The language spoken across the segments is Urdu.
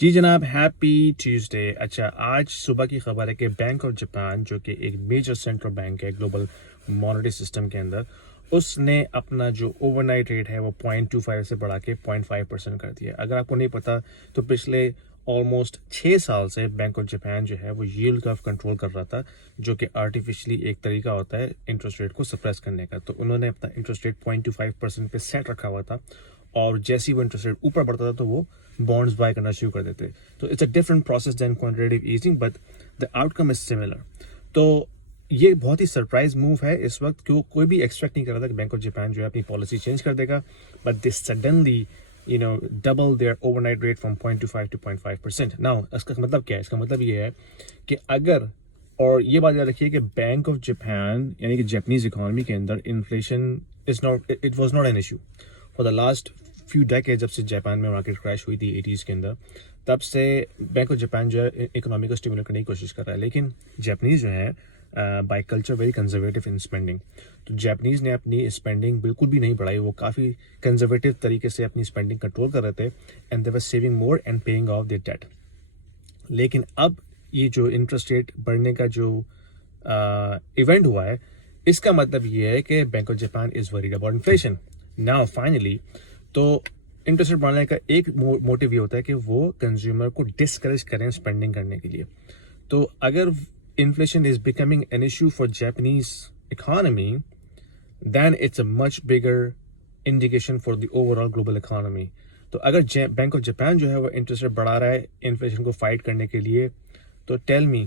جی جناب، ہیپی ٹیوزڈے. اچھا، آج صبح کی خبر ہے کہ بینک آف جاپان جو کہ ایک میجر سینٹرل بینک ہے گلوبل مانیٹری سسٹم کے اندر، اس نے اپنا جو اوور نائٹ ریٹ ہے وہ 0.25 سے بڑھا کے 0.5% کر دیا. اگر آپ کو نہیں پتا تو پچھلے آلموسٹ 6 سال سے بینک آف جاپان جو ہے وہ ییلڈ کرو کنٹرول کر رہا تھا، جو کہ آرٹیفیشلی ایک طریقہ ہوتا ہے انٹرسٹ ریٹ کو سپریس کرنے کا. تو انہوں نے اپنا انٹرسٹ ریٹ 0.25% پہ سیٹ رکھا ہوا تھا، اور جیسی وہ انٹرسٹ ریٹ اوپر بڑھتا تھا تو وہ بانڈز بائی کرنا شروع کر دیتے. تو it's a different process then quantitative easing, but the outcome is similar. تو یہ بہت ہی سرپرائز موو ہے اس وقت، کیوں کوئی بھی ایکسپیکٹ نہیں کر رہا تھا کہ بینک آف جاپان جو ہے اپنی پالیسی چینج کر دے گا. But this suddenly double their overnight rate from 0.25 to 0.5%. Now اس کا مطلب کیا ہے؟ اس کا مطلب یہ ہے کہ اگر، اور یہ بات یاد رکھیے کہ بینک آف جاپان یعنی کہ جاپنیز اکانومی کے اندر inflation it was not an issue for the last few decade. جب سے جاپان میں مارکیٹ کریش ہوئی تھی 80s کے اندر، تب سے بینک آف جاپان جو ہے اکنامی کو اسٹیمولیٹ کرنے کی کوشش کر رہا ہے. لیکن جاپنیز جو ہے by culture very conservative in spending. تو جاپنیز نے اپنی اسپینڈنگ بالکل بھی نہیں بڑھائی، وہ کافی کنزرویٹو طریقے سے اپنی اسپینڈنگ کنٹرول کر رہے تھے، and they were saving more and paying off their debt. لیکن اب یہ جو انٹرسٹ ریٹ بڑھنے کا جو ایونٹ ہوا ہے، اس کا مطلب یہ ہے کہ bank of Japan is worried about inflation. Now finally تو انٹرسٹ ریٹ بڑھنے کا ایک موٹیو یہ ہوتا ہے کہ وہ کنزیومر کو ڈسکریج کریں اسپینڈنگ کرنے کے لیے. تو اگر inflation is becoming an issue for Japanese economy, then it's a much bigger indication for the overall global economy. تو اگر بینک آف جاپان جو ہے وہ انٹرسٹ ریٹ بڑھا رہا ہے انفلیشن کو فائٹ کرنے کے لیے، تو ٹیل می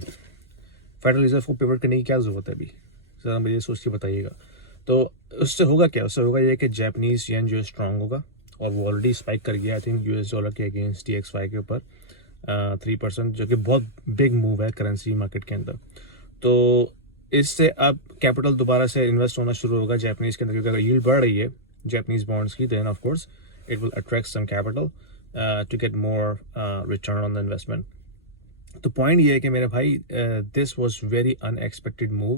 فیڈرل ریزرو کو پیوٹ کرنے کی کیا ضرورت ہے ابھی؟ ذرا مجھے سوچ کے بتائیے گا. تو اس سے ہوگا کیا؟ اس سے ہوگا یہ کہ جاپنیز ین جو ہے اسٹرانگ ہوگا، اور وہ آلریڈی اسپائک کر گیا آئی تھنک US$ کے اگینسٹ DXY کے اوپر 3%، جو کہ بہت بگ موو ہے کرنسی مارکیٹ کے اندر. تو اس سے اب کیپٹل دوبارہ سے انویسٹ ہونا شروع ہوگا جاپنیز کے اندر، کیونکہ اگر ییلڈ بڑھ رہی ہے جاپنیز بانڈس کی، then of course it will attract some capital to get more return on the investment. تو پوائنٹ یہ ہے کہ میرے بھائی this was very unexpected move.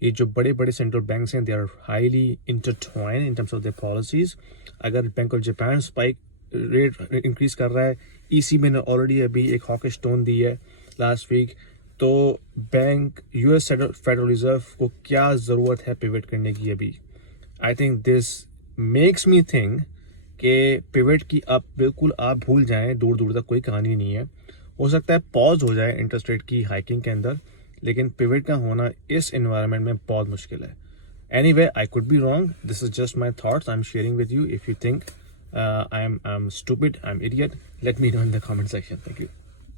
یہ جو بڑے بڑے سینٹرل بینکس ہیں they are highly intertwined in terms of their policies. اگر bank of Japan spike rate increase کر رہا ہے، ECB نے آلریڈی ابھی ایک ہاکش ٹون دی ہے لاسٹ ویک، تو بینک US فیڈرل ریزرو کو کیا ضرورت ہے پیوٹ کرنے کی ابھی؟ I think this makes me think کہ پیوٹ کی اب بالکل آپ بھول جائیں، دور دور تک کوئی کہانی نہیں ہے. ہو سکتا ہے پاز ہو جائے انٹرسٹ ریٹ کی ہائکنگ کے اندر، لیکن پیوٹ کا ہونا اس انوائرمنٹ میں بہت مشکل ہے. Anyway I could be wrong, this is just my thoughts I am sharing with you. If you think I am stupid, I'm idiot, let me know in the comment section. Thank you.